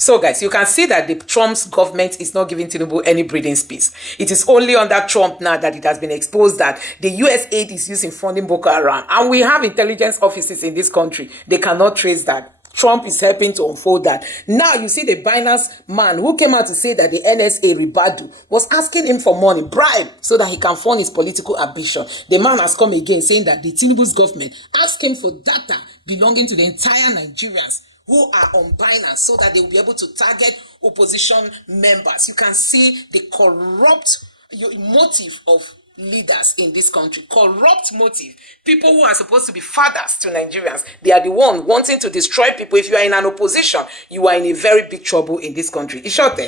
So guys, you can see that the Trump's government is not giving Tinubu any breathing space. It is only under Trump now that it has been exposed that the US aid is used in funding Boko Haram. And we have intelligence offices in this country. They cannot trace that. Trump is helping to unfold that. Now you see the Binance man who came out to say that the NSA Ribadu was asking him for money, bribe, so that he can fund his political ambition. The man has come again saying that the Tinubus government asked him for data belonging to the entire Nigerians who are on Binance so that they will be able to target opposition members. You can see the corrupt motive of leaders in this country. Corrupt motive. People who are supposed to be fathers to Nigerians, they are the one wanting to destroy people. If you are in an opposition, you are in a very big trouble in this country. In short,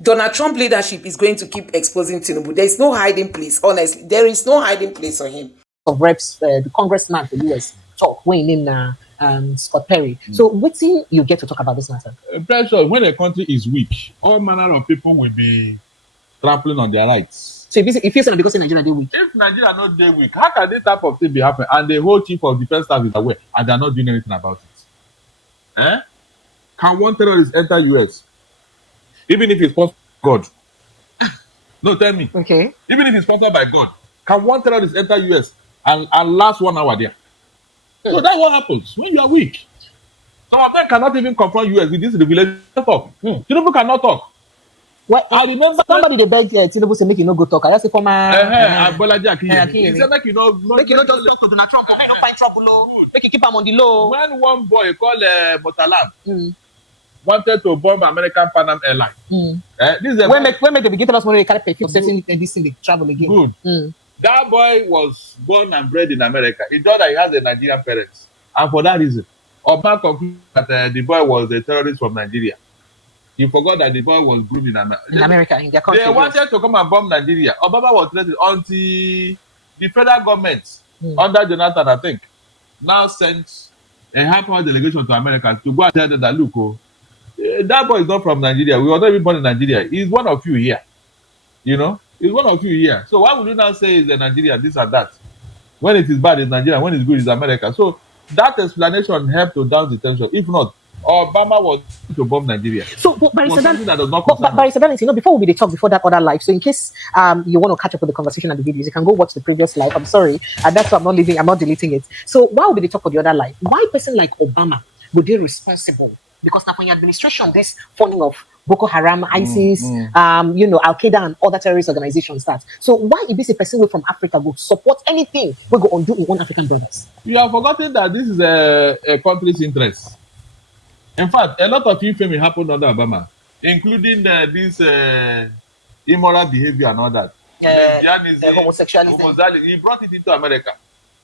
Donald Trump leadership is going to keep exposing Tinubu. There is no hiding place, honestly. There is no hiding place for him. Of reps, the congressman for the US talk when in Scott Perry. So what's you get to talk about this matter? Pressure, when a country is weak, all manner of people will be trampling on their rights. So if you're saying because in Nigeria they're weak. If Nigeria not day weak, how can this type of thing be happening? And the whole chief of defense staff is aware and they're not doing anything about it. Can one terrorist enter US? Even if it's sponsored by God. No, tell me. Okay. Even if it's sponsored by God, can one terrorist enter US and last 1 hour there? So that's what happens when you are weak. Some of them cannot even confront US with this revelation talk. Tinubu cannot talk. Well, I remember somebody they begged Tinubu to make you no go talk. I just say for my Bolaji Akinyi. He said make you no just talk to Donald Trump. Make you no find trouble low. Make you keep him on the low. When one boy called Motalam wanted to bomb American Pan Am Airline. This is when make the begin tell us when they carry perfume, setting this thing they travel again. Good. That boy was born and bred in America. He thought that he has a Nigerian parents. And for that reason, Obama concluded that the boy was a terrorist from Nigeria. He forgot that the boy was groomed in America. In America, in their country. They wanted to come and bomb Nigeria. Obama was threatened until the federal government, under Jonathan, I think, now sent a high-power delegation to America to go and tell them that, look, that boy is not from Nigeria. We were not even born in Nigeria. He's one of you here. You know? He's one of you here. So why would you now say he's a Nigerian, this and that? When it is bad, it's Nigeria. When it's good, it's America. So that explanation helped to down the tension. If not, Obama was to bomb Nigeria. So, but before we talk before that other live, so in case you want to catch up with the conversation and the videos, you can go watch the previous live. I'm sorry, and that's why I'm not deleting it. So why would they talk for the other live? Why a person like Obama would be responsible? Because now for your administration, this funding of Boko Haram, ISIS, Al Qaeda and other terrorist organizations start. So why if this a person from Africa would support anything we go undo in one African brothers? You have forgotten that this is a country's interest. In fact, a lot of infamy happened under Obama, including this immoral behavior and all that. Homosexuality. He brought it into America.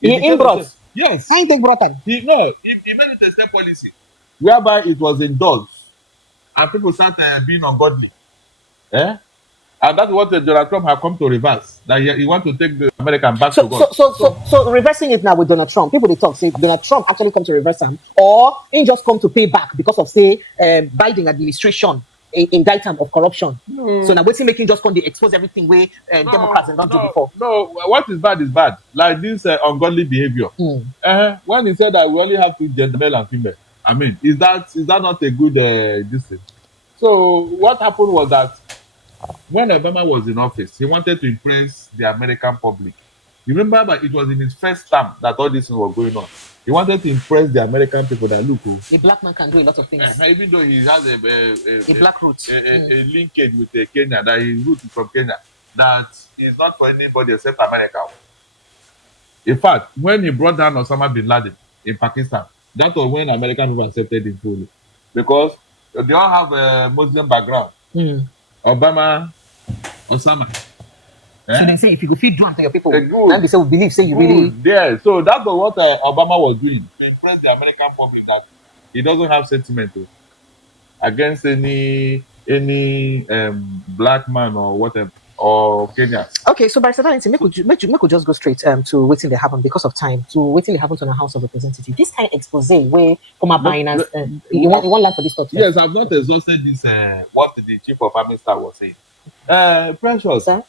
He brought? Yes. I think brought it. He made it a step policy, whereby it was endorsed, and people started being ungodly. And that's what Donald Trump had come to reverse. That he want to take the American back to God. So reversing it now with Donald Trump. People they talk say Donald Trump actually come to reverse him, or he just come to pay back because of say Biden administration indict him of corruption. So now what's he making just come to expose everything where Democrats and not do before? No, what is bad is bad. Like this ungodly behavior. When he said that we only have two gender, male and female. I mean, is that not a good this thing? So what happened was that when Obama was in office, he wanted to impress the American public. You remember that it was in his first term that all this was going on. He wanted to impress the American people that look, a black man can do a lot of things. Even though he has a black root, a linkage with Kenya, that his root is from Kenya, that is not for anybody except America. In fact, when he brought down Osama bin Laden in Pakistan, that was when American people accepted him fully, because they all have a Muslim background. Obama, Osama. So they say if you could feed to your people, and they say we believe, say you really. Yeah, so that's what Obama was doing to impress the American public that he doesn't have sentiment against any black man or whatever or Kenya. Okay, so by Saturday, make we just go straight to waiting they happen because of time. To waiting they happen to the House of Representatives. This kind of expose where former Binance you want line for this thought. Yes, I've not exhausted this what the chief of army staff was saying. Precious. Sir?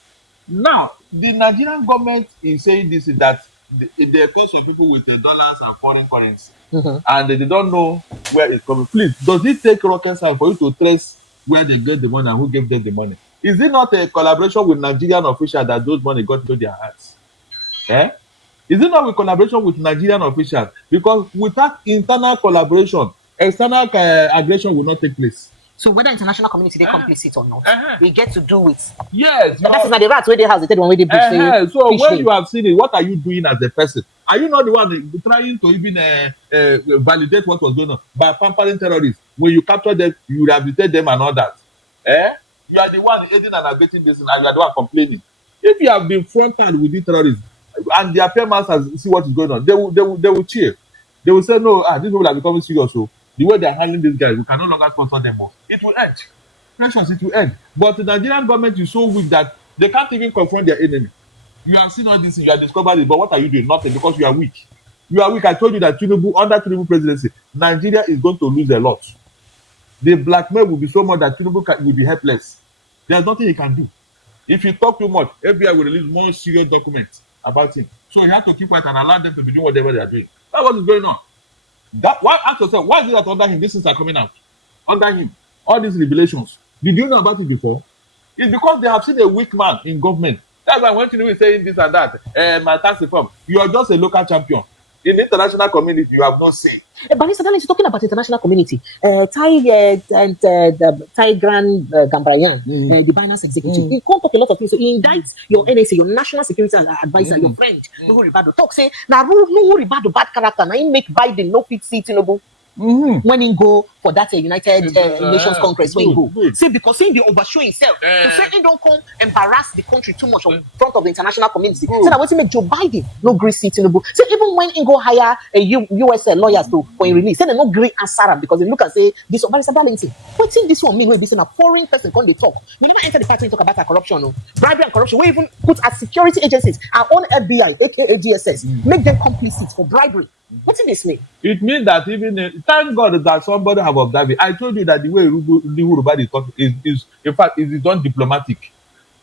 Now the Nigerian government is saying this that they call some people with the dollars and foreign currency, and they don't know where it's coming. Please, does it take rocket science for you to trace where they get the money and who gave them the money? Is it not a collaboration with Nigerian officials that those money got into their hands? Is it not with collaboration with Nigerian officials? Because without internal collaboration, external aggression will not take place. So whether international community they complicit or not, we get to do it. Yes. And that is not the rats where they house, the one where they bridge. So when you have seen it, what are you doing as a person? Are you not the one trying to even validate what was going on by pampering terrorists? When you capture them, you rehabilitate them and all that. You are the one aiding and abetting this, and you are the one complaining. If you have been frontal with the terrorists and their peer masters see what is going on, they will cheer. They will say, no, these people are becoming serious. So the way they are handling these guys, we can no longer sponsor them more. It will end. Precious, it will end. But the Nigerian government is so weak that they can't even confront their enemy. You have seen all this, you have discovered it, but what are you doing? Nothing, because you are weak. You are weak. I told you that under Tinubu presidency, Nigeria is going to lose a lot. The blackmail will be so much that Tinubu will be helpless. There's nothing he can do. If you talk too much, FBI will release more serious documents about him. So you have to keep quiet and allow them to be doing whatever they are doing. That's what is going on. Ask yourself, why is it that under him these things are coming out? Under him, all these revelations. Did you know about it before? It's because they have seen a weak man in government. That's why when Tinubu is saying this and that, my tax reform, you are just a local champion. In the international community, you have no say. But Mr. Dallas is talking about international community. Thai Grand Gambrayan, the Binance executive, he can't talk a lot of things. So he indicts your NSA, your national security advisor, your friend, Nuhu Ribado. Talk say, now Nuhu Ribado bad character, now he make Biden no fit see Tinubu. When he go for that United Nations Congress, when he go, say because he dey overshow himself, to say he don't come embarrass the country too much in front of the international community. So that what make Joe Biden no agree see Tinubu. So even when he go hire a US lawyers to for him release, say they no agree answer him because they look and say this one. But it's a balancing. What think this one mean? When this a foreign person come they talk. We never enter the party and talk about corruption, no bribery and corruption. We even put as security agencies our own FBI, aka DSS, make them complicit for bribery. What does this mean? It means that even thank God that somebody have observed it. I told you that the way Nuhu is talking is in fact is not diplomatic.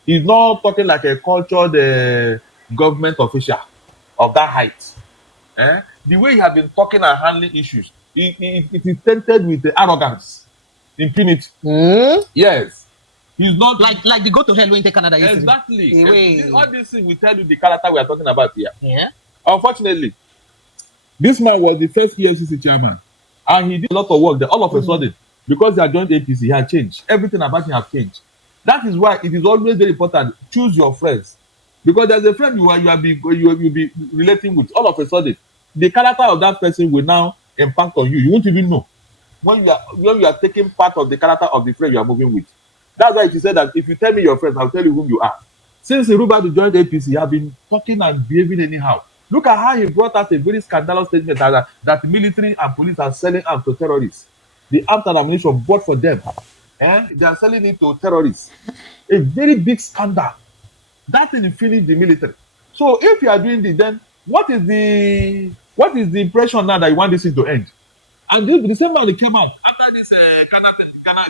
He's not talking like a cultured government official of that height. The way he has been talking and handling issues, it is tainted with arrogance, impunity. Yes. He's not like the go to hell when take Canada yesterday. Exactly. All these things will tell you the character we are talking about here. Yeah. Unfortunately, this man was the first EFCC chairman, and he did a lot of work there. All of a sudden, because he had joined APC, he had changed. Everything about him has changed. That is why it is always very important. Choose your friends, because there's a friend you will be relating with. All of a sudden, the character of that person will now impact on you. You won't even know when you are taking part of the character of the friend you are moving with. That's why it is said that if you tell me your friends, I'll tell you whom you are. Since Rubadu joined APC, he has been talking and behaving anyhow. Look at how he brought out a very scandalous statement that military and police are selling arms to terrorists. The arms and ammunition bought for them, and they are selling it to terrorists. A very big scandal. That thing finished the military. So if you are doing this, then what is the impression now that you want this thing to end? And the same man came out after this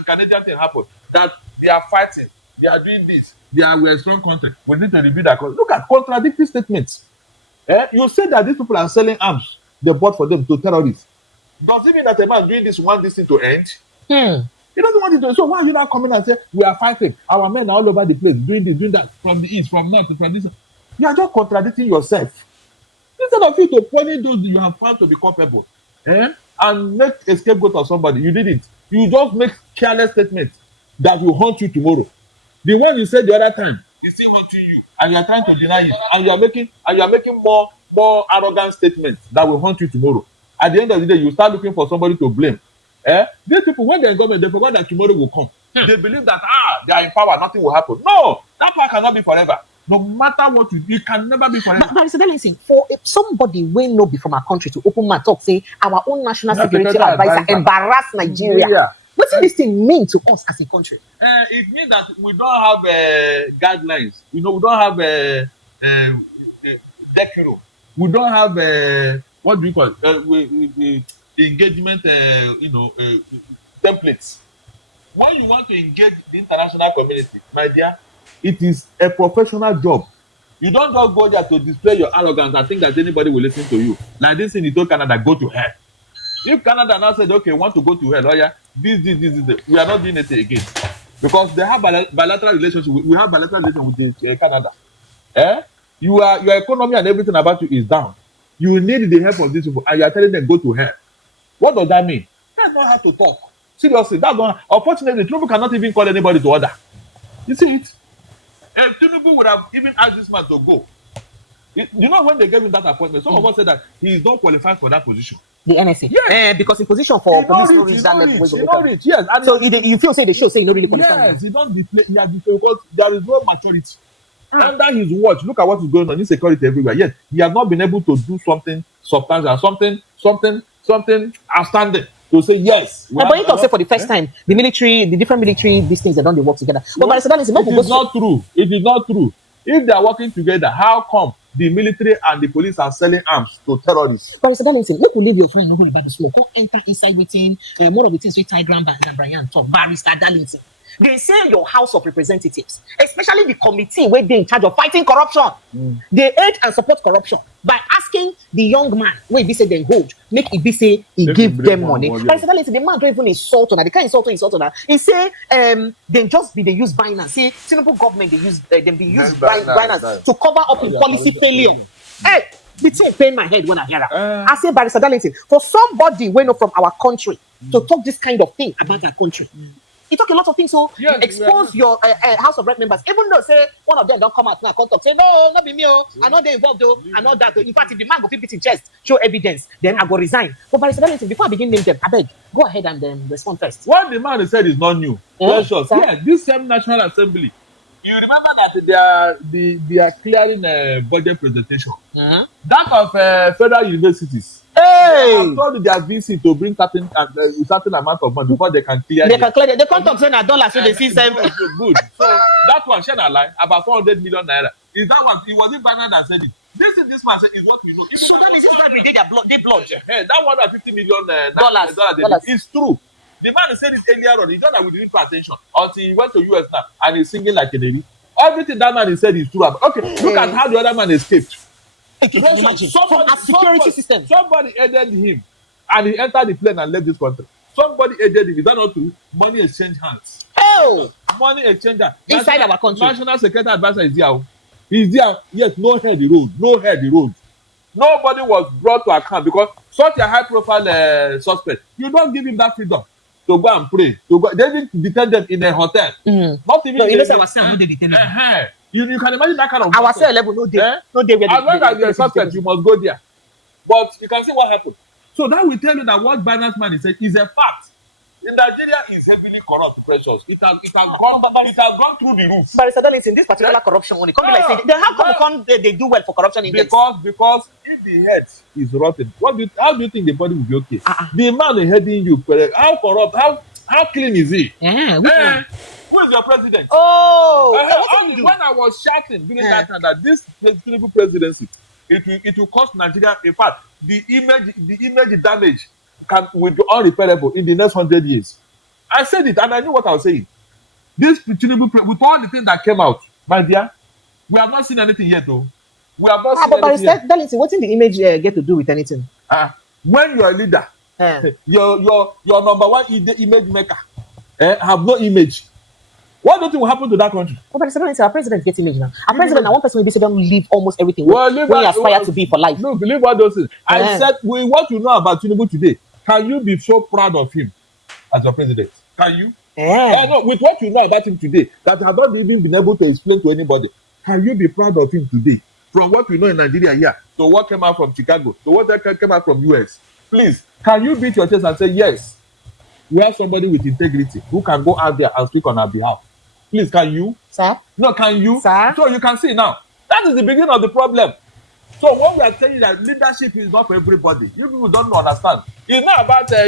Canadian thing happened that they are fighting, they are doing this, we are a strong country. We need to review that. Look at contradictory statements. You say that these people are selling arms they bought for them to terrorists. Does it mean that a man doing this wants this thing to end? He doesn't want it to. So why are you not coming and say we are fighting? Our men are all over the place doing this, doing that, from the east, from north, from this. You are just contradicting yourself. Instead of you to punish those you have found to be culpable, and make a scapegoat of somebody, you did it. You just make careless statements that will haunt you tomorrow. The one you said the other time is still haunting you, and you are trying to deny it, and you are making more arrogant statements that will haunt you tomorrow. At the end of the day, you start looking for somebody to blame. These people, when they're in government, they forgot that tomorrow will come. They believe that they are in power, nothing will happen. No, that power cannot be forever. No matter what you do, it can never be forever. But listen, for somebody we know be from our country to open my talk, say our own national security advisor embarrass Nigeria. What does this thing mean to us as a country? It means that we don't have guidelines. We don't have decuro. We don't have what do you call it? Engagement, templates. When you want to engage the international community, my dear, it is a professional job. You don't just go there to display your arrogance and think that anybody will listen to you. Like this thing, you told Canada, go to hell. If Canada now said, okay, want to go to hell, oh yeah, this, we are not doing it again. Because they have bilateral relationship. We have bilateral relationship with Canada. Your economy and everything about you is down. You need the help of these people, and you are telling them go to hell. What does that mean? That's not how to talk. Seriously, that's not. Unfortunately, Tinubu cannot even call anybody to order. You see it? And Tinubu would have even asked this man to go. You know when they gave him that appointment, some of us said that he is not qualified for that position. The NSA. Yes. Because in position for police no reach that level. He not reach. Yes. And so you feel say the show say he not really qualified. Yes, he don't display. He has displayed because there is no maturity. Under his watch, look at what is going on. Insecurity everywhere. Yes, he has not been able to do something substantial, something outstanding to say yes. But you talk say for the first time, the different military, these things they don't work together. But it is not true. It is not true. If they are working together, how come the military and the police are selling arms to terrorists? But Mr. Darlington, look, we leave your friend no hold about the smoke. Come enter inside within more of the things we Tigram and Brian talk. Barrister Darlington. They say your House of Representatives, especially the committee where they're in charge of fighting corruption, they aid and support corruption by asking the young man where he say they hold, make it be say he give them money. But Mr. Darlington, the man don't even insult on that. They can't insult on that. He say they just be they use Binance. See, Tinubu government they use Binance to cover up in policy failure. Hey, the thing pain my head when I hear that. I say, Barrister Darlington, for somebody we know from our country to talk this kind of thing about our country. You talk a lot of things, so yes, you expose your House of Rep members. Even though say one of them don't come out now, come talk, say no, not be me, I know they involved though, I know that. In fact, if the man go beat in chest, show evidence, then I go resign. But Barrister Darlington, before I begin name them, I beg, go ahead and respond first. What the man said is not new. Yeah, this same National Assembly. You remember that they are clearing a budget presentation. That of federal universities. Hey! They have told their VC to bring certain amount of money before they can clear. They can't talk say $1, so they see them. Good. So that one, share a line about 400 million naira. Is that one? It was Banner that said it. This man said is what we know. So that means why we did they blood. Hey, that $150 million dollars. It's true. The man said it earlier on. He thought that we didn't pay attention until he went to US now and he's singing like a lady. Everything that man said is true. Okay, look at how the other man escaped. Okay, somebody aided him and he entered the plane and left this country. Somebody aided him. Is that not true? Money exchange hands. Oh! Money exchanger. Inside our country. National Security Advisor is there. He's there. Yes, no head the road. Nobody was brought to account because such a high profile suspect, you don't give him that freedom to go and pray. They didn't detain them in a hotel. Not even You can imagine that kind of our cell level no day where as long as you're a suspect, you must go there. But you can see what happened. So that will tell you that what Binance man is saying is a fact. In Nigeria is heavily corrupt, precious. It has gone through the roof. But in this particular corruption only come like say, then how come they do well for corruption in because if the head is rotten, how do you think the body will be okay? The man heading you, how corrupt, how clean is he? Who is your president? When I was shouting during that time that this Tinubu presidency, it will cost Nigeria. In fact, the image damage will be unrepairable in the next 100 years. I said it, and I knew what I was saying. This Tinubu, with all the things that came out, my dear, we have not seen anything yet, though. We have not seen anything yet. Darlington, what did the image get to do with anything? When you're a leader, your number one image maker have no image. What do you think will happen to that country? But our president gets image now. Our president, now one person will be don't leave almost everything where he aspire to be for life. No, believe what those things. I said, what you know about Tinubu today, can you be so proud of him as your president? Can you? No, with what you know about him today, that has not even been able to explain to anybody, can you be proud of him today? From what we know in Nigeria here, to what came out from Chicago, to what came out from US. Please, can you beat your chest and say, yes, we have somebody with integrity who can go out there and speak on our behalf? Please, can you? Sir? No, can you? Sir? So you can see now. That is the beginning of the problem. So when we are telling that leadership is not for everybody, you people don't understand. It's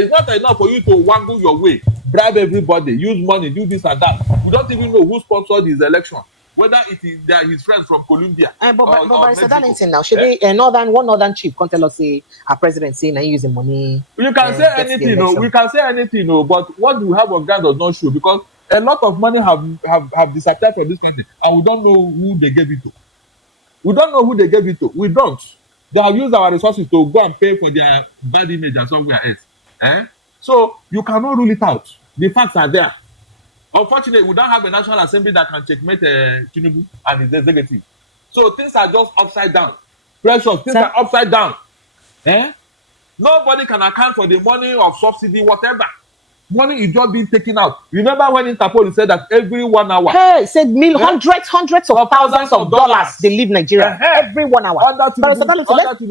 not enough for you to wangle your way, bribe everybody, use money, do this and that. We don't even know who sponsored his election. Whether it is his friends from Colombia. But Mr. Darlington now, should one northern chief come tell us say our president saying I use the money? You can say anything, we can say anything, but what we have of God does not show because a lot of money have disappeared from this country and we don't know who they gave it to. We don't know who they gave it to. We don't. They have used our resources to go and pay for their bad image and somewhere else. So you cannot rule it out. The facts are there. Unfortunately, we don't have a National Assembly that can checkmate Tinubus and his executive. So things are just upside down. Precious, things are upside down. Nobody can account for the money of subsidy, whatever. Money is just being taken out. Remember when Interpol said that every 1 hour? Hey, said hundreds of thousands of dollars they leave Nigeria every 1 hour.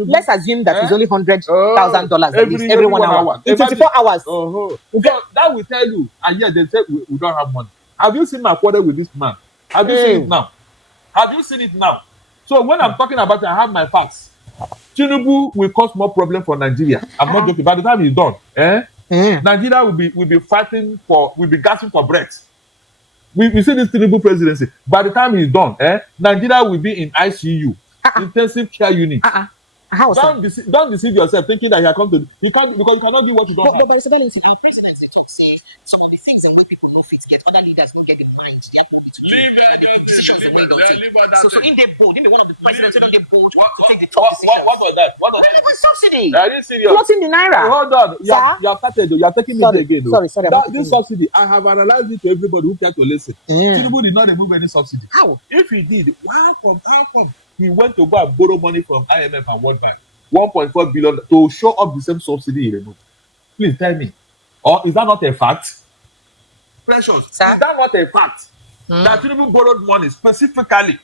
Let's assume that it's only $100,000 they leave every 1 hour. In 24 hours. So that will tell you, and yet they say we don't have money. Have you seen my quarrel with this man? Have you seen it now? Have you seen it now? So when I'm talking about it, I have my facts. Tinubus will cause more problem for Nigeria. I'm not joking. By the time he's done, Nigeria will be fighting for, will be gasping for breath. We see this Tinubus presidency. By the time he's done, Nigeria will be in ICU, intensive care unit. Don't deceive yourself thinking that you are come to because you cannot do what you don't have. But Valentin, our president, they talk say some of the things and when people know fit get, other leaders don't get the mind. They are going to decisions the way don't take. So in they bold, in the one of the presidents who don't get bold to take the tough decisions. What was that? What was that? Subsidy. I didn't see you. Floating the naira. Hold on. You have started. You are taking me again. Sorry. This subsidy, I have analyzed it to everybody who cares to listen. Tinubus did not remove any subsidy. How? If he did, how come he went to go and borrow money from IMF and World Bank? 1.4 billion to show up the same subsidy he removed. Please tell me. Or is that not a fact? Precious. Sir? Is that not a fact? That Tinubus borrowed money specifically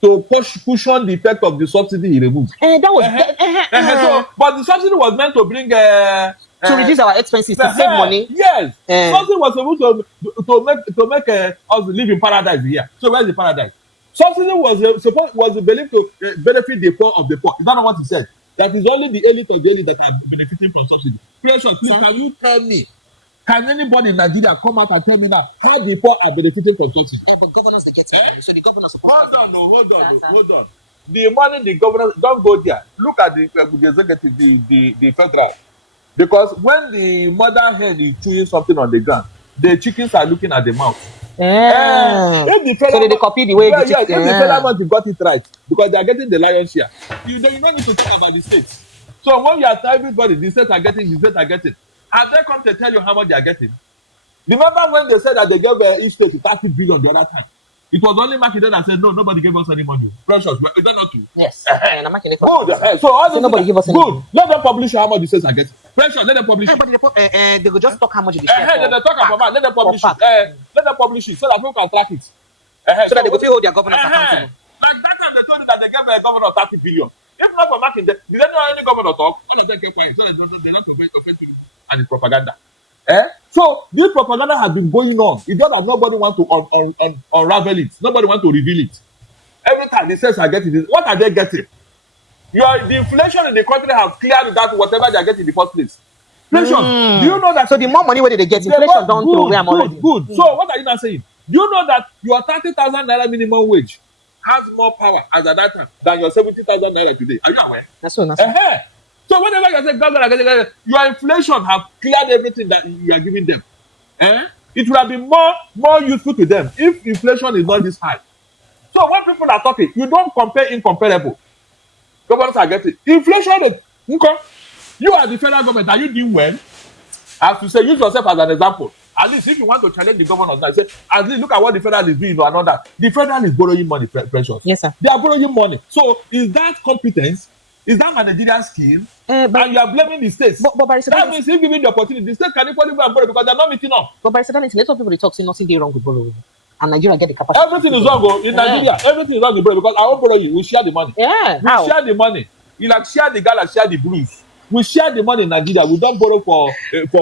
to cushion the effect of the subsidy he removed. That was but the subsidy was meant to bring to reduce our expenses, to save money. Yes. Subsidy was supposed to make us live in paradise here. So where's the paradise? Subsidy was believed to benefit the poor of the poor. Is that not what he said? That is only the elite of the elite that are benefiting from subsidy. Precious, please, can you tell me? Can anybody in Nigeria come out and tell me now how the poor are benefiting from subsidy? But governors they get it. So the governors hold on. The money the governors don't go there. Look at the executive, the federal. Because when the mother hen is chewing something on the ground, the chickens are looking at the mouth. If the federal, they copy the way if the federal money got it right, because they are getting the lion's share, you don't need to talk about the states. So when you are telling everybody the states are getting, have they come to tell you how much they are getting? Remember when they said that they gave each state 30 billion the other time? It was only Makinde that said no, nobody gave us any money. Precious, is that not true? Yes. Good. So all nobody give us any money. Let them publish how much the states are getting. Precious, let them publish. But they will just talk how much they share. They talk about. Let them publish it. Let them publish it so that people can track it. So that they will hold their governors accountable. Like that time they told you that they gave a governor 30 billion. If not for Makinde, did they know any governor talk? All of them kept quiet so that they don't offend people and it's propaganda. So this propaganda has been going on. It's just that nobody wants to unravel it. Nobody wants to reveal it. Every time the states are getting this, what are they getting? The inflation in the country has cleared that whatever they are getting in the first place. Inflation. Do you know that? So the more money where they get, inflation don't throw away already. Good. So what are you not saying? Do you know that your 30,000 naira minimum wage has more power as at that time than your 70,000 naira today? Are you aware? That's so. So whenever you say government, your inflation have cleared everything that you are giving them. It would have been more useful to them if inflation is not this high. So when people are talking, you don't compare incomparable. Governments are getting inflation rate. Okay. You are the federal government. Are you doing well? I have to say, use yourself as an example. At least if you want to challenge the governors now, say, at least look at what the federal is doing or another. The federal is borrowing money, Precious. Yes, sir. They are borrowing money. So is that competence? Is that managerial skill? And you are blaming the states. But that means if giving the opportunity, the states can equally go and borrow because they are not meeting up. But let's talk people they talk, say nothing wrong with borrowing. And Nigeria get the capacity. Everything is wrong in Nigeria. Everything is wrong with borrowing because I won't borrow you. We share the money. We share the money. You like share the gala, share the blues. We share the money in Nigeria. We don't borrow for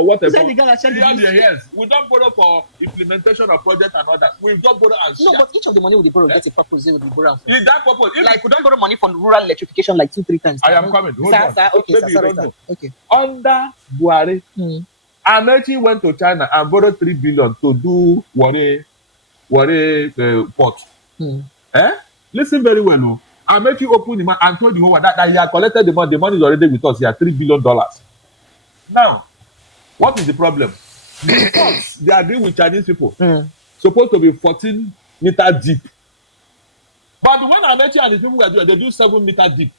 whatever. Share the gala, share the blues. Yes. We don't borrow for implementation of project and all that. We just borrow and share. No, but each of the money we borrow gets a purpose. They will borrow. Is that purpose? Like we don't borrow money from rural electrification like 2-3 times. I am coming. Hold on. Okay. Okay. Under Buhari, Amechi went to China and borrowed 3 billion to do Warri port. Listen very well, no. Amechi opened the mouth and told the whole world that he had collected the money. The money is already with us. He had $3 billion. Now, what is the problem? The ports, they agree with Chinese people. Supposed to be 14 meters deep. But when Amechi and his people were doing, they do 7 meter deep.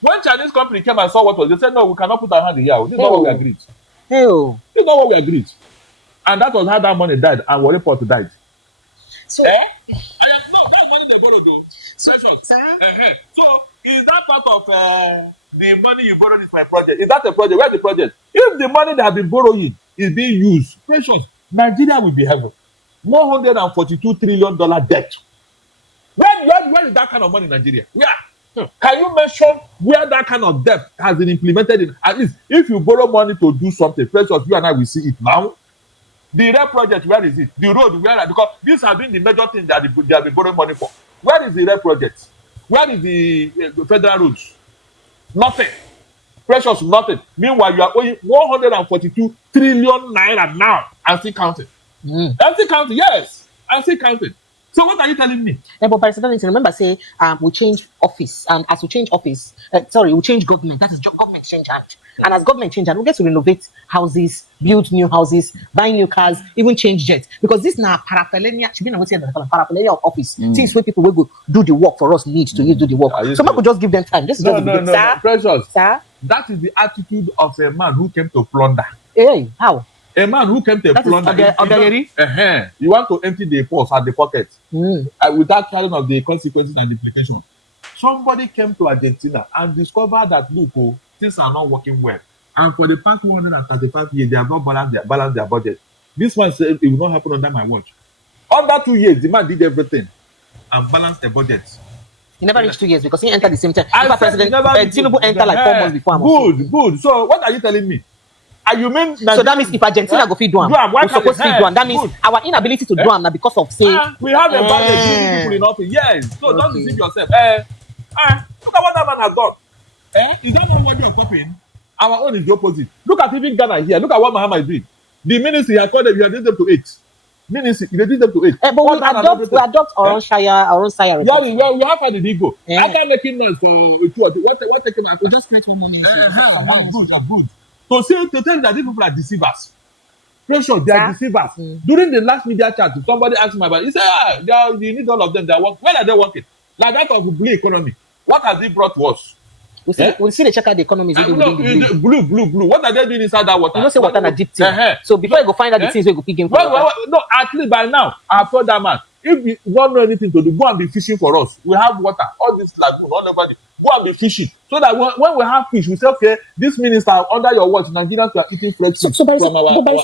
When Chinese company came and saw what was, they said, no, we cannot put our hand in here. This is not what we agreed. This is not what we agreed. And that was how that money died, and Warri Port died. So, no, that money they borrowed though. So, so is that part of the money you borrowed is my project? Is that a project? Where's the project? If the money that has been borrowing is being used, precious, Nigeria will be heaven. $142 trillion debt. Where is that kind of money in Nigeria? Where? Can you mention where that kind of debt has been implemented in? At least if you borrow money to do something, precious, you and I will see it now. The rail project, where is it? The road, where? Because these have been the major things that they have been borrowing money for. Where is the rail project? Where is the federal roads? Nothing. Precious, nothing. Meanwhile, you are owing 142 trillion naira now and still counting. And still counting, yes. And still counting. So what are you telling me? But President, remember, say we change office, and as we change office, we change government. That is government change hand. And as government change hand, we get to renovate houses, build new houses, buy new cars, even change jets. Because this now paraphernalia, paraphernalia of office. Things where people will go do the work for us need to do the work. So people just give them time. This is no, precious. Sir? That is the attitude of a man who came to plunder. Hey, how? A man who came to plunder. You want to empty the purse and the pocket without caring of the consequences and implications. Somebody came to Argentina and discovered that look, things are not working well. And for the past 135 years, they have not balanced their budget. This one said it will not happen under my watch. Under 2 years, the man did everything and balanced the budget. He never reached 2 years because he entered the same time. President Tinubus entered like 4 months before. Good. So what are you telling me? You mean so that means if Argentina go feed Duam, we're supposed to feed Duam. That means our inability to Duam now because of say we have a budget giving people in office. Yes. So don't deceive yourself. Look at what that man has done. Is that not worthy of copying? Our own is the opposite. Look at even Ghana here. Look at what Mahama is doing. The ministry has called them, you have reduced them to 8. Ministry, you reduced them to 8. But we adopt our own shire. Yeah, we have had the ego. After making noise for what taking out? We just create one money. Good. To tell you that these people are deceivers. Precious, they are deceivers. During the last media chat, somebody asked me about it. He said, you need all of them. They are working. Where are they working? Like that of blue economy. What has it brought to us? We'll see the check out the economy. Blue. What are they doing inside that water? You know, say water na deep thing. So before you go find out the things we go pick in for. No, at least by now, I've told that man, if you don't know anything to do, go and be fishing for us. We have water. All this lagoon, all over. Go and be fishing. So that when we have fish, we say, okay, this minister under your watch, Nigerians are eating fresh fish from our rivers.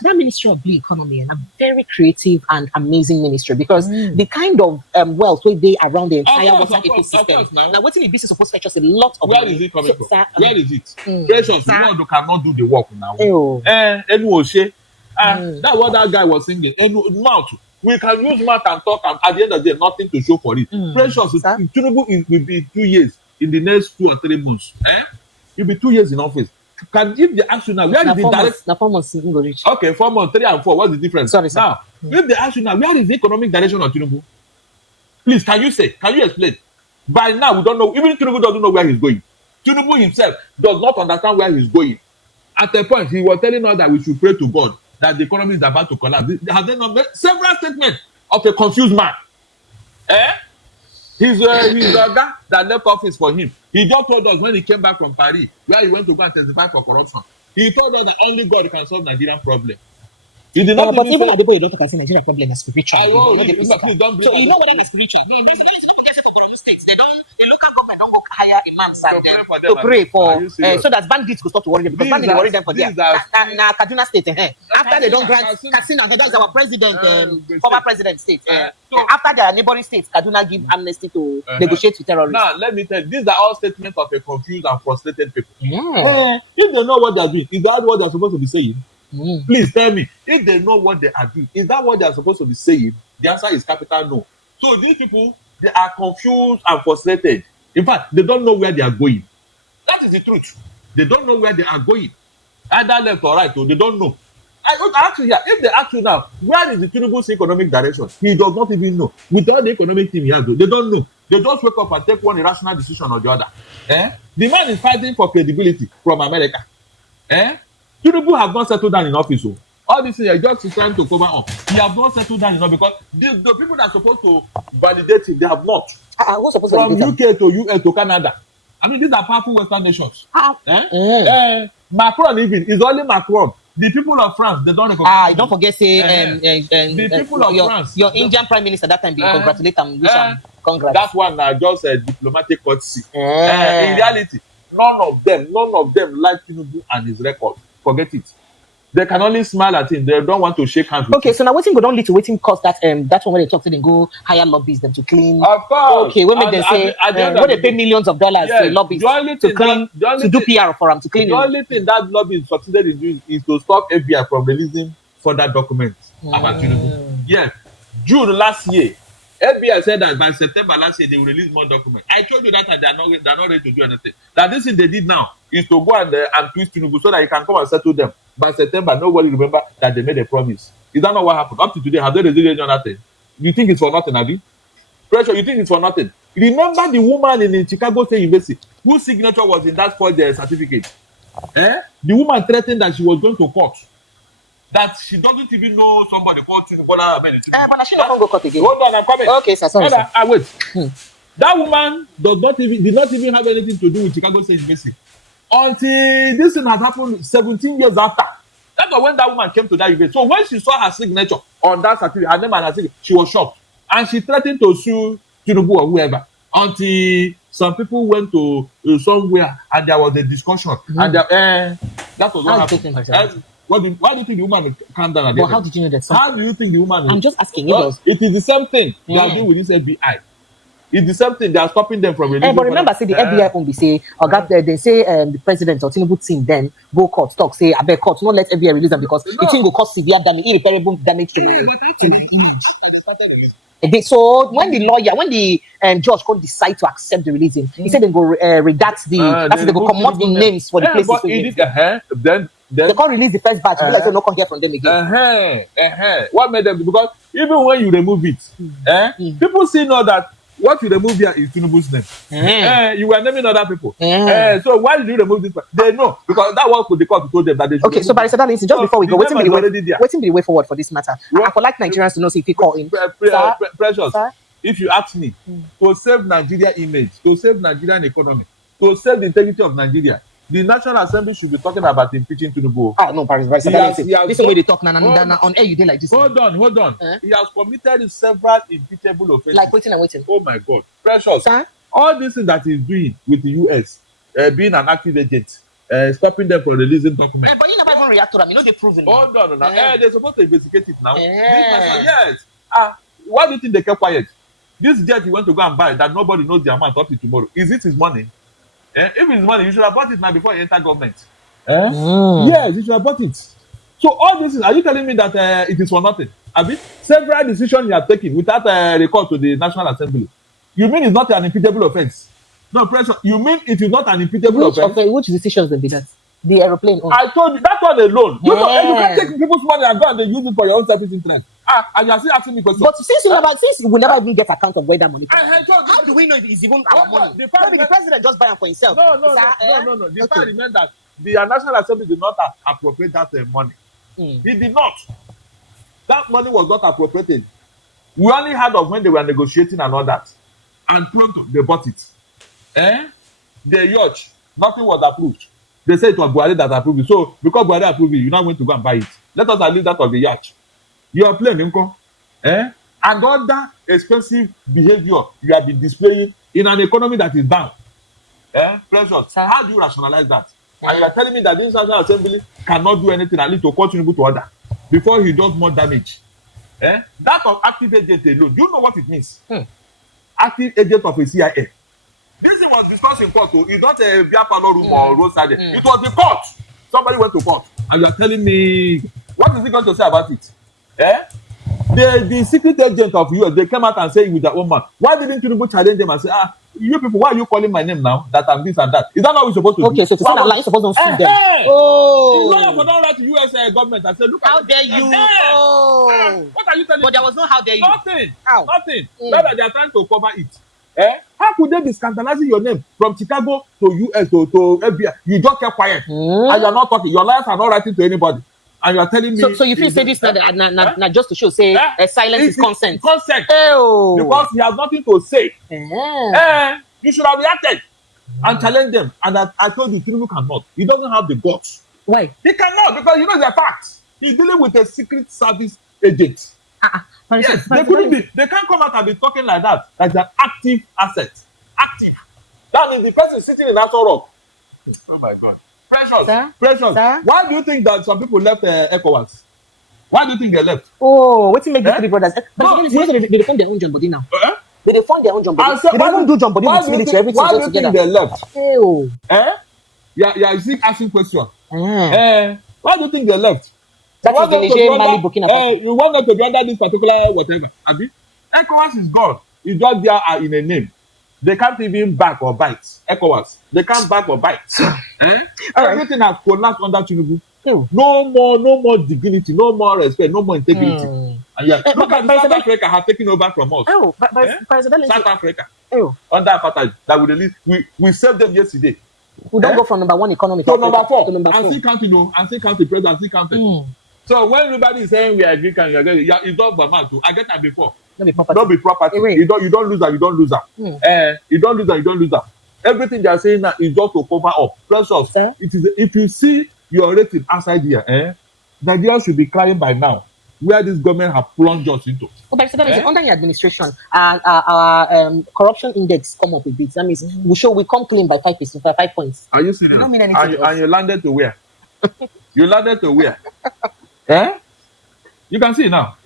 That Ministry of Blue Economy is a very creative and amazing ministry because the kind of wealth where they around the entire water ecosystem. Now, what's in the business supposed to fetch us a lot of Where money. is it coming from? Where is it? Precious, the one who cannot do the work now. That's what that guy was singing. Mouth. We can use mouth and talk, and at the end of the day, nothing to show for it. Precious, Tinubus will be 2 years in the next 2 or 3 months. He'll be 2 years in office. If they ask you now, where is the direct? 4 months, go reach. Okay, 4 months, 3 and 4. What's the difference? Sorry, sir. Now, if they ask you now, where is the economic direction of Tinubus? Please, can you explain? By now, we don't know. Even Tinubus doesn't know where he's going. Tinubus himself does not understand where he's going. At a point, he was telling us that we should pray to God that the economy is about to collapse. Has they not made several statements of a confused man? He's a guy that left office for him. He just told us when he came back from Paris, where he went to go and testify for corruption. He told us that only God can solve Nigerian problem. He did not but even at the point, you don't consider Nigerian problem as spiritual. So you know whether it's spiritual. The local government don't go hire imams to pray for so that bandits will stop to worry them because bandits worry them for their Kaduna state. After they don't grant Katsina, that's our president, former president state. After their neighboring states, Kaduna give amnesty to negotiate with terrorists. Now let me tell you, these are all statements of a confused and frustrated people. If they know what they are doing, is that what they are supposed to be saying? Please tell me, if they know what they are doing, is that what they are supposed to be saying? The answer is capital no. So these people, they are confused and frustrated. In fact, they don't know where they are going. That is the truth. They don't know where they are going. Either left or right, so they don't know. Actually, if they ask you now, where is the Tinubus economic direction? He does not even know. With all the economic team he has, they don't know. They just wake up and take one irrational decision or the other. The man is fighting for credibility from America. Tinubus has not settled down in office. All this thing, you're just trying to cover up. You have not settled down, because the people that are supposed to validate it, they have not. Who's supposed From to UK to US to Canada. I mean, these are powerful Western nations. Macron even is only Macron. The people of France, they don't recognize. Don't forget, say, the people of France. Your Indian Prime Minister that time, congratulate them, wish them congrats. That one just a diplomatic courtesy. In reality, none of them like Tinubu and his record. Forget it. They can only smile at him. They don't want to shake hands with Okay, him. so now waiting go don't lead to waiting cause that when they talk to them go hire lobbies them to clean. Of course. Okay, when they say when they pay millions of dollars to lobbies to clean to do PR for them to clean. The only thing that lobby is succeeded in doing is to stop FBI from releasing further documents about Tinubu. Yes, June last year, FBI said that by September last year they will release more documents. I told you that they are not ready to do anything. That this thing they did now is to go and twist Tinubu so that he can come and settle them. By September, nobody remember that they made a promise. Is that not what happened? Up to today, have they released any other thing? You think it's for nothing, Abi? Pressure, you think it's for nothing? Remember the woman in Chicago State University whose signature was in that forged certificate? The woman threatened that she was going to court. That she doesn't even know somebody called Tinubu. But she not go court again. Hold on, I'm coming. Okay, sir, sorry. Wait. That woman did not even have anything to do with Chicago State University until this thing had happened 17 years after. That's when that woman came to that event. So when she saw her signature on that certificate, her name and her signature, she was shocked. And she threatened to sue Tinubu or whoever until some people went to somewhere and there was a discussion. And that was what happened. Why do you think the woman calmed down? But how did you know that? How do you think the woman? I'm just asking. It is the same thing they are doing with this FBI. It's the same thing. They are stopping them from releasing. But remember, see the FBI won't be say, they say the president or Tinubu team then go court talk say, I beg court, not let FBI release them because the thing will cause severe damage, irreparable damage to the. So when the judge could decide to accept the releasing, he said they go redact they go come out the names for the places. Then they can't release the first batch. Like they not come hear from them again. What made them? Because even when you remove it, people still know that what you remove here is Tinubu's name. You were naming other people. So why did you remove this one? They know because that was the court told them that they should. Okay, so Barrister Darling, just before we go, waiting the way forward for this matter. I would like Nigerians to know if you call in. Precious. Sir? If you ask me, to save Nigeria image, to save Nigerian economy, to save the integrity of Nigeria, the National Assembly should be talking about impeaching Tinubu. No, Barrister Darling. This is where they talk on air you did like this. Hold on. He has committed several impeachable offenses. Like waiting. Oh my God. Precious. Sir? All this thing that he's doing with the US, being an active agent, stopping them from releasing documents. But you never even react to them. You know they're proving. Oh, no. They're supposed to investigate it now. Yes. Why do you think they kept quiet? This jet you went to go and buy that nobody knows the amount up to tomorrow. Is it his money? If it's money, you should have bought it now before you enter government. Yes, you should have bought it. So all this is, are you telling me that it is for nothing? Several decisions you have taken without record to the National Assembly. You mean it's not an impeachable offense? No, pressure. You mean it is not an impeachable offense? Which decisions they be that? The aeroplane. I told you that one alone. You can't take people's money and go and they use it for your own selfish interest. And you are still asking me questions. But since we never even get account of where that money comes. How do we know if it's even our money? The president just buy them for himself. No. The fact remains that the National Assembly did not appropriate that money. He did not. That money was not appropriated. We only heard of when they were negotiating and all that. And pronto, they bought it. The yacht, nothing was approved. They said it was Buhari that approved it. So, because Buhari approved it, you're not going to go and buy it. Let us leave that of the yacht. You are playing, and other expensive behavior you have been displaying in an economy that is down. Precious. Sir? How do you rationalize that? And you are telling me that the National Assembly cannot do anything at least to continue to order before he does more damage. That of active agent alone. Do you know what it means? Active agent of a CIA. This thing was discussed in court. It's not a beer parlor room or roadside. It was the court. Somebody went to court. And you are telling me, what is he going to say about it? The secret agent of US, they came out and said with their own mouth. Why didn't Tinubu challenge them and say, you people, why are you calling my name now? That I'm this and that. Is that not what we're supposed to do? Okay, so to say that line, you're supposed to sue them. Oh! It's not for don't write to US government and say, look, how dare you? What are you telling me? But there was no how dare you. Nothing. Rather, they are trying to cover it. How could they be scandalizing your name from Chicago to US to FBI? You just kept quiet and you're not talking. Your lawyers are not writing to anybody. and you are telling me. So you feel say this not just to show say silence is consent. Consent. Oh. Because he has nothing to say. You should have reacted and challenge them. And I told you, Tinubu cannot. He doesn't have the guts. Why? He cannot, because you know the facts. He's dealing with a secret service agent. Yes, they can't come out and be talking like that. Like they're active assets. Active. That means the person sitting in Aso Rock. Oh my God. Precious. Sir? Why do you think that some people left ECOWAS? Why do you think they left? Oh, what's make the three brothers? But they fund their own John Body now. They fund their own John Body. They don't do John Body with military, everything why together. Why do you think they left? Yeah, you see asking question. Why do you think they left? That is the Niger, Mali, Burkina Faso. You want them to be under this particular whatever. ECOWAS is gone. It's just there in a name. They can't even back or bite. ECOWAS. They can't back or bite. Everything has collapsed under Tinubu. No more dignity, no more respect, no more integrity. And look at South Africa have taken over from us. South Africa. Under apartheid. That we release. We saved them yesterday. We don't go from number 1 economy to number 4. And still counting, president, still counting. So when everybody is saying we are Greek and it's not by man too. I get that before. Don't be property. You don't lose that. You don't lose that. You don't lose that. Everything they are saying now is just to cover up. Precious. It is. If you see your rating outside here, Nigeria should be crying by now. Where this government have plunged us into. But under your administration, our corruption index come up a bit. That means we come clean by 5 points. Are you serious? Don't mean anything and you landed to where? You landed to where? You can see now.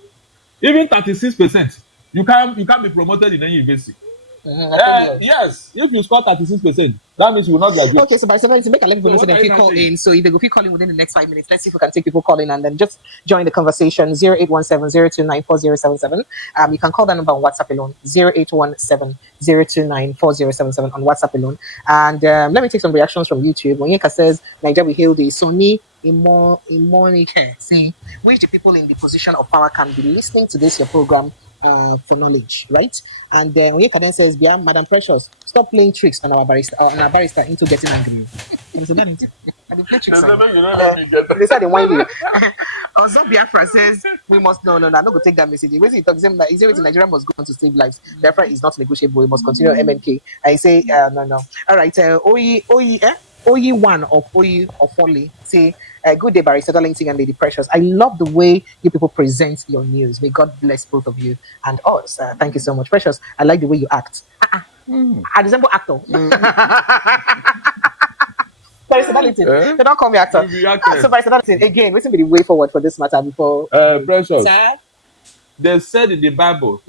Even 36%, you can't be promoted in any university. Yes, if you score 36%, that means you will not graduate. Okay, so by 70, make a let people if you call in. So if they go call in within the next 5 minutes, let's see if we can take people calling and then just join the conversation. 0817-029-4077. You can call that number on WhatsApp alone. 0817-029-4077 on WhatsApp alone. And let me take some reactions from YouTube. Onyeka says, Nigeria will hail the Sony Imonike. See, which the people in the position of power can be listening to this your program for knowledge, right? And then Onyeka then says, Madam Precious, stop playing tricks on our barrister into getting angry. They said they whine you. Also, Biafra says, we must, no, I'm not going to take that message. Is it Nigeria must go on to save lives? Biafra is not negotiable. We must continue MNK. I say, no. All right, Oyi1 of Oyi of Folly say, good day, Barrister Darlington and Lady Precious. I love the way you people present your news. May God bless both of you and us. Thank you so much, Precious. I like the way you act. I resemble actor. Barrister Darlington, they don't call me actor. So Barrister Darlington, again, what's the way forward for this matter before? Precious. They said in the Bible,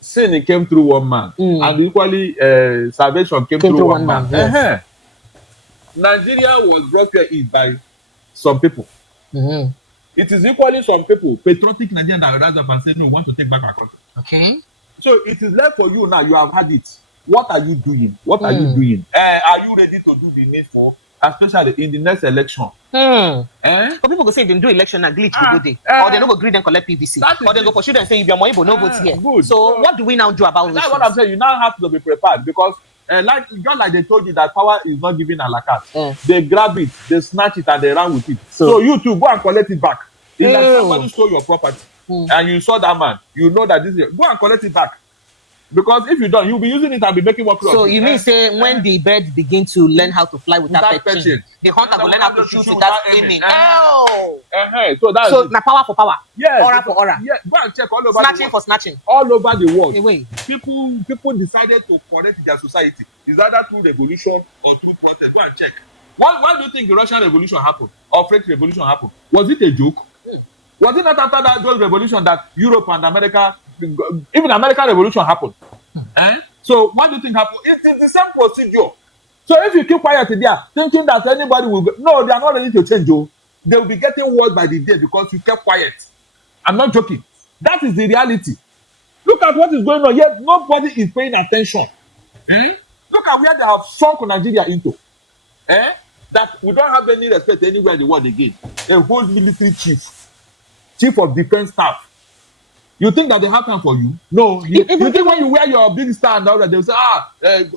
sin came through one man, and equally salvation came through one man. Yes. Nigeria was brought here by some people. It is equally some people, patriotic Nigerians, that rise up and say, no, we want to take back our country. Okay. So it is left for you now. You have had it. What are you doing? Are you ready to do the needful, especially in the next election? But people go say if they do election and glitch will go there, or they don't go agree and collect PVC, or they go pursue and say if your money will not vote here. Good. So what do we now do about this? That's what I'm saying. You now have to be prepared because, like they told you that power is not given a la carte. They grab it, they snatch it, and they run with it. So you too go and collect it back. If like somebody stole your property and you saw that man, you know that this is go and collect it back. Because if you don't, you'll be using it and be making more clothes. So you mean say when the bird begin to learn how to fly without perching, the hunter will learn how to shoot without aiming. So now power for power. Yes. Aura for aura. Yeah. Go and check all over snatching the world. For snatching. All over the world. Wait. People decided to correct their society. Is either through revolution or through protest. Go and check. Why do you think the Russian Revolution happened? Or French Revolution happened? Was it a joke? Was it not after those revolution that Europe and America, even American Revolution happened? So what do you think happened? It is the same procedure. So if you keep quiet there, thinking that anybody will go, no, they are not ready to change. They will be getting worse by the day because you kept quiet. I'm not joking. That is the reality. Look at what is going on. Yet nobody is paying attention. Look at where they have sunk Nigeria into. That we don't have any respect anywhere in the world again. A whole military chief of defense staff, You think that they have time for you? No. You think when you wear your big stand out that they'll say,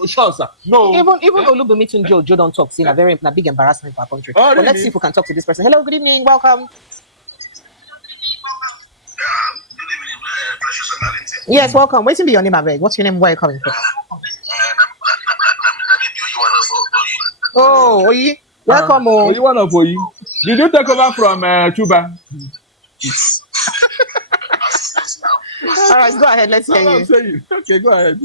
sure, sir. No. Even Olubumi Joe don't talk, see, a big embarrassment for our country. Oh, But let's see if we can talk to this person. Hello, good evening, welcome. Yes, welcome. What's your name, Abeg? What's your name? Where are you coming from? Oh, Oyi. Welcome. You one of Oyi. Did you take over from Chuba? All right, go ahead. Let's hear you. Okay, go ahead.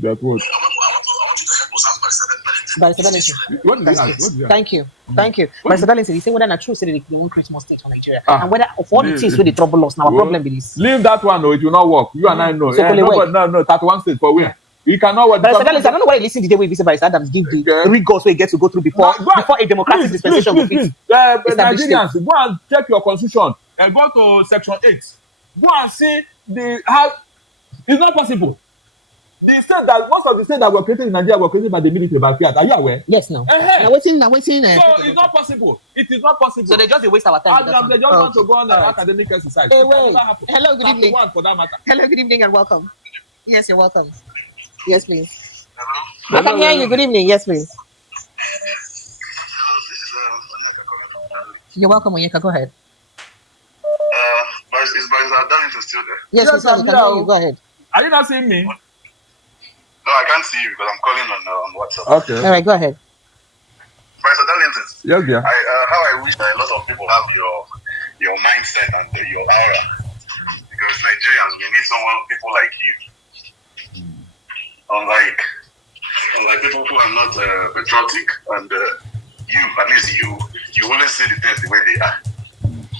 That was. What did you ask? Thank you. Barrister Darlington, you say whether not true, say they won't create more states for Nigeria, and whether of all the things where they trouble us, now our problem is. Leave that one, though. It will not work. You and I know. So No. 31 states for where? You cannot work. Barrister Darlington, I don't know why you listen to the way Vice Barrister Adams give the rigors where he gets to go through before a democratic dispensation will fit. Nigerians, go and check your constitution and go to section 8. Go and see how it's not possible. The state that most of the states that were created in Nigeria were created by the military by fiat. Are you aware? Yes, no. Now waiting. So it's not possible. It is not possible. So they just waste our time. They just want to go on academic exercise. Hello, good evening. For that matter. Hello, good evening, and welcome. Yes, you're welcome. Yes, please. Hello. I can hear you. Good evening. Yes, please. You're welcome, Onyeka. Go ahead. Is Barrister Darlington still there? Yes, I can hear you. Go ahead. Are you not seeing me? No, I can't see you because I'm calling on WhatsApp. Okay. All right, go ahead. Barrister Darlington. Yes, dear. How I wish that a lot of people have your mindset and your aura. Because Nigerians, we need people like you. Unlike people who are not patriotic, and you, at least you always see the things the way they are.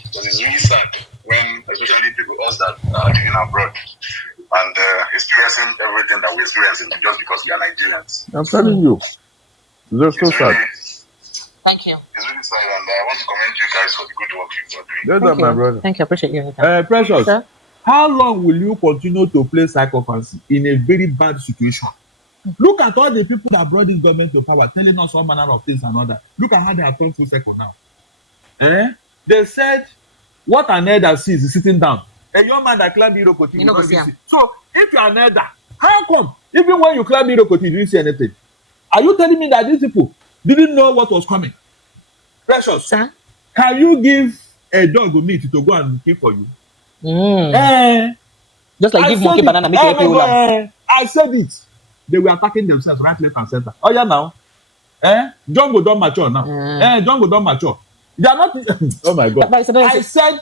Because it's really sad when, especially people us that are living abroad and experiencing everything that we're experiencing just because we are Nigerians. I'm telling you. It's so sad. Thank you. It's really sad, and I want to commend you guys for the good work you're doing. That's my brother. Thank you. I appreciate you. Precious, sir? How long will you continue to play psychophancy in a very bad situation? Look at all the people that brought this government to power, telling us all manner of things and all that. Look at how they are thrown full circle now. They said, what an elder sees is sitting down. A young man that climbed Irokoti will not see. So, if you are an elder, how come? Even when you climbed Irokoti, you didn't see anything. Are you telling me that these people didn't know what was coming? Precious, Sir? Can you give a dog meat to go and kill for you? Just like give monkey banana, make it I said it. They were attacking themselves right, left, and center. Oh, yeah, now. Jungle don't mature now. Jungle don't mature. They are not. Oh, my God. I said,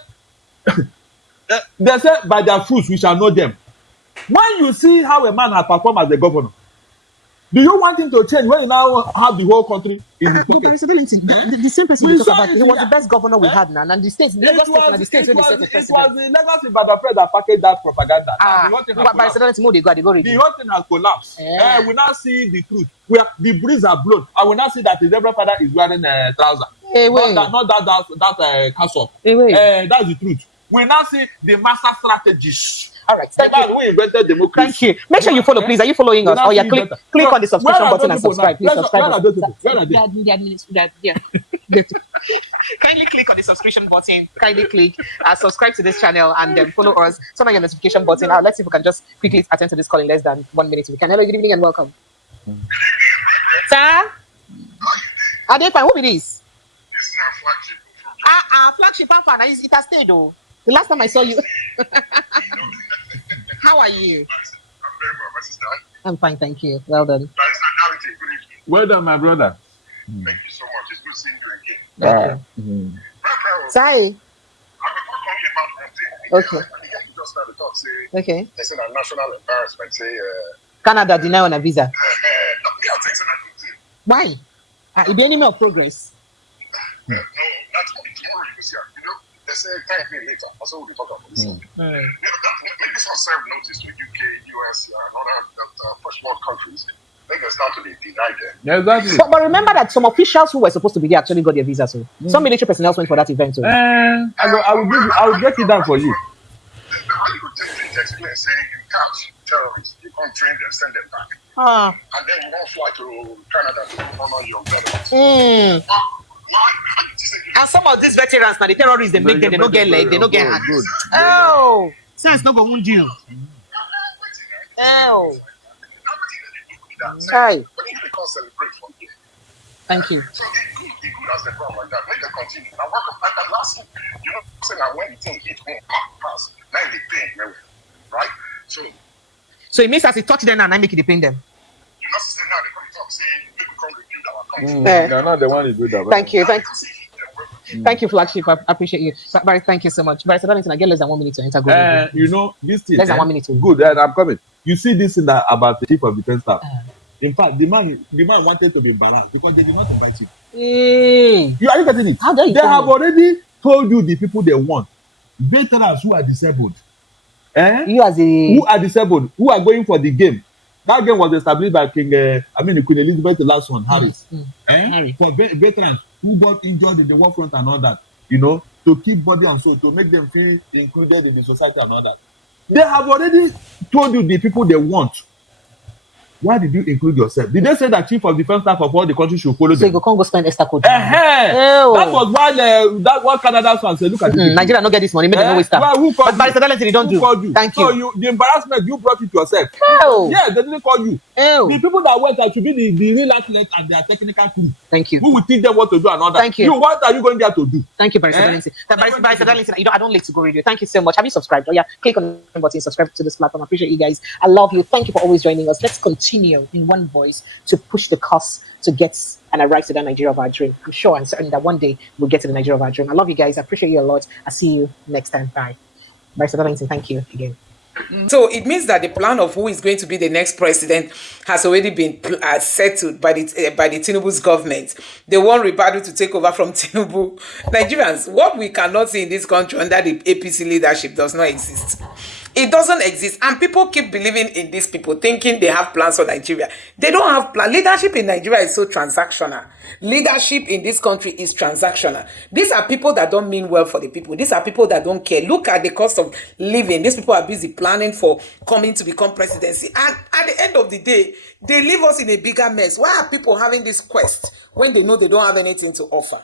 they said, by their fruits we shall know them. When you see how a man has performed as the governor, do you want him to change when you now have the whole country in his pocket? The same person we talk about, he was the best governor we had now, and the states, it was the legacy by the friend that packaged that propaganda. The whole thing has collapsed. We now see the truth. Where the breeze are blown, and we now see that the Reverend Father is wearing a trouser. Not that castle. That's the truth. We now see the master strategies. All right, we invented democracy. Thank you. Make sure you follow, please. Are you following us? Click on the subscription button and subscribe. Please subscribe. Where are they? Kindly click on the subscription button. Kindly click, subscribe to this channel, and then follow us. Turn on your notification button. Let's see if we can just quickly attend to this call in less than 1 minute. We can. Hello, good evening and welcome. Sir? Are they fine? Who be this? This is our flagship. Flagship. It has stayed though. The last time I saw you. How are you? I'm very well, my sister. I'm fine, thank you. Well done. Well done, my brother. Thank you so much. It's good seeing you again. Thank you. Sorry. Okay. Just started to talk, say, okay. They said a national embarrassment, say, Canada deny on a visa. no, why? It be any more progress. No, that's what it's tomorrow. You know, they say time me later. That's what we talk about this. Maybe some serve notice to UK, US, and other first world countries. They can start to be denied them. Yeah, exactly. But remember that some officials who were supposed to be there actually got their visa. So some military personnel went for that event. So. I will break it down for you. Explain, saying you catch terrorists, you come train them, send them back. And then you won't fly to Canada to honor your veterans. And some of these veterans, now the terrorists, they make them, they don't get leg, they don't get hands. Good. Oh, sense no go wound you. Oh. Hi. Thank you. So the good as they come like that, make them continue. Now, and lastly, you know, saying that when the thing hit home, pass, now they pain, right? So it means as it touch them and I make it pain them. You know, say now they come talk, say people come review our country. They're not the one who do that. Thank you. Thank you, flagship. I appreciate you. Barry, thank you so much. Barry, so that I get less than 1 minute to enter. You know, this thing. Less than 1 minute. Good, and I'm coming. You see this thing that about the chief of defense staff. In fact, the man wanted to be embarrassed because they did not invite him. You are getting it? They have already told you the people they want. Veterans who are disabled. Who are disabled, who are going for the game. That game was established by Queen Elizabeth, the last one, Harris. For veterans who got injured in the war front and all that, you know, to keep body and soul, to make them feel included in the society and all that. They have already told you the people they want. Why did you include yourself? Did they say that chief of defense staff of all the countries should follow them? So you can't go spend extra code. That was why that what Canada's one said, look at it. Nigeria don't get this money, make them no waste time. Who called you? But they don't do. Called you? Thank so you. The embarrassment, you brought it yourself. Yeah, they didn't call you. The people that went should be the real athletes and their technical crew. Thank you. Who will teach them what to do and all that. Thank you. What are you going there to do? Thank you, Barrister Darlington. Barrister Darlington, I don't like to go radio. Thank you so much. Have you subscribed? Oh yeah, click on the button, subscribe to this platform. I appreciate you guys. I love you. Thank you for always joining us. Let's continue in one voice to push the cause to get and arrive to the Nigeria of our dream. I'm sure and certain that one day we'll get to the Nigeria of our dream. I love you guys. I appreciate you a lot. I'll see you next time. Bye. Barrister Darlington, thank you again. So it means that the plan of who is going to be the next president has already been settled by the Tinubus government. They want Ribadu to take over from Tinubu. Nigerians, what we cannot see in this country under the APC leadership does not exist. It doesn't exist. And people keep believing in these people, thinking they have plans for Nigeria. They don't have plans. Leadership in Nigeria is so transactional. Leadership in this country is transactional. These are people that don't mean well for the people. These are people that don't care. Look at the cost of living. These people are busy planning for coming to become presidency. And at the end of the day, they leave us in a bigger mess. Why are people having this quest when they know they don't have anything to offer?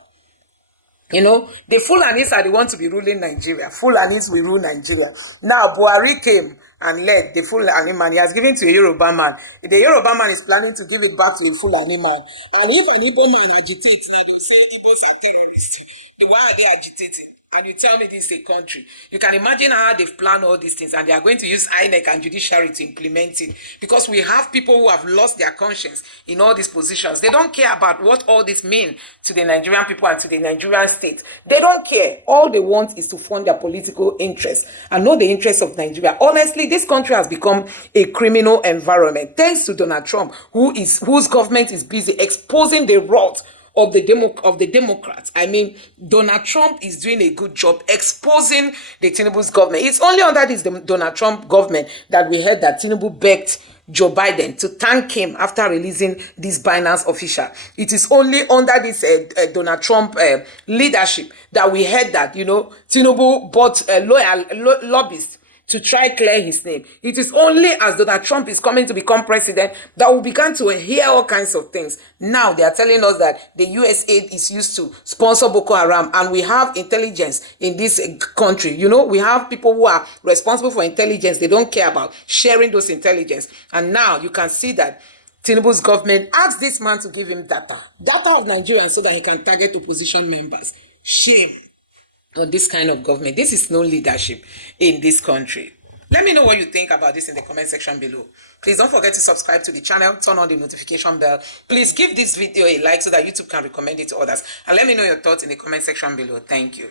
You know, the Fulanis are the ones to be ruling Nigeria. Fulanis will rule Nigeria. Now, Buhari came and led the Fulani man. He has given to a Yoruba man. The Yoruba man is planning to give it back to a Fulani man. And if an Igbo man agitates, now they'll say Igbos are terrorists. Why are they agitating? And you tell me this is a country. You can imagine how they've planned all these things, and they are going to use INEC and judiciary to implement it. Because we have people who have lost their conscience in all these positions. They don't care about what all this means to the Nigerian people and to the Nigerian state. They don't care. All they want is to fund their political interests and not the interests of Nigeria. Honestly, this country has become a criminal environment. Thanks to Donald Trump, whose government is busy exposing the rot of the Democrats. I mean, Donald Trump is doing a good job exposing the Tinubus government. It's only under this Donald Trump government that we heard that Tinubu begged Joe Biden to thank him after releasing this Binance official. It is only under this Donald Trump leadership that we heard that, you know, Tinubu bought lobbyists to try clear his name. It is only as Donald Trump is coming to become president that we began to hear all kinds of things. Now they are telling us that the US aid is used to sponsor Boko Haram, and we have intelligence in this country. You know, we have people who are responsible for intelligence. They don't care about sharing those intelligence. And now you can see that Tinubu's government asked this man to give him data of Nigerians so that he can target opposition members. Shame on this kind of government. This is no leadership in this country. Let me know what you think about this in the comment section below. Please don't forget to subscribe to the channel, turn on the notification bell. Please give this video a like so that YouTube can recommend it to others. And let me know your thoughts in the comment section below. Thank you.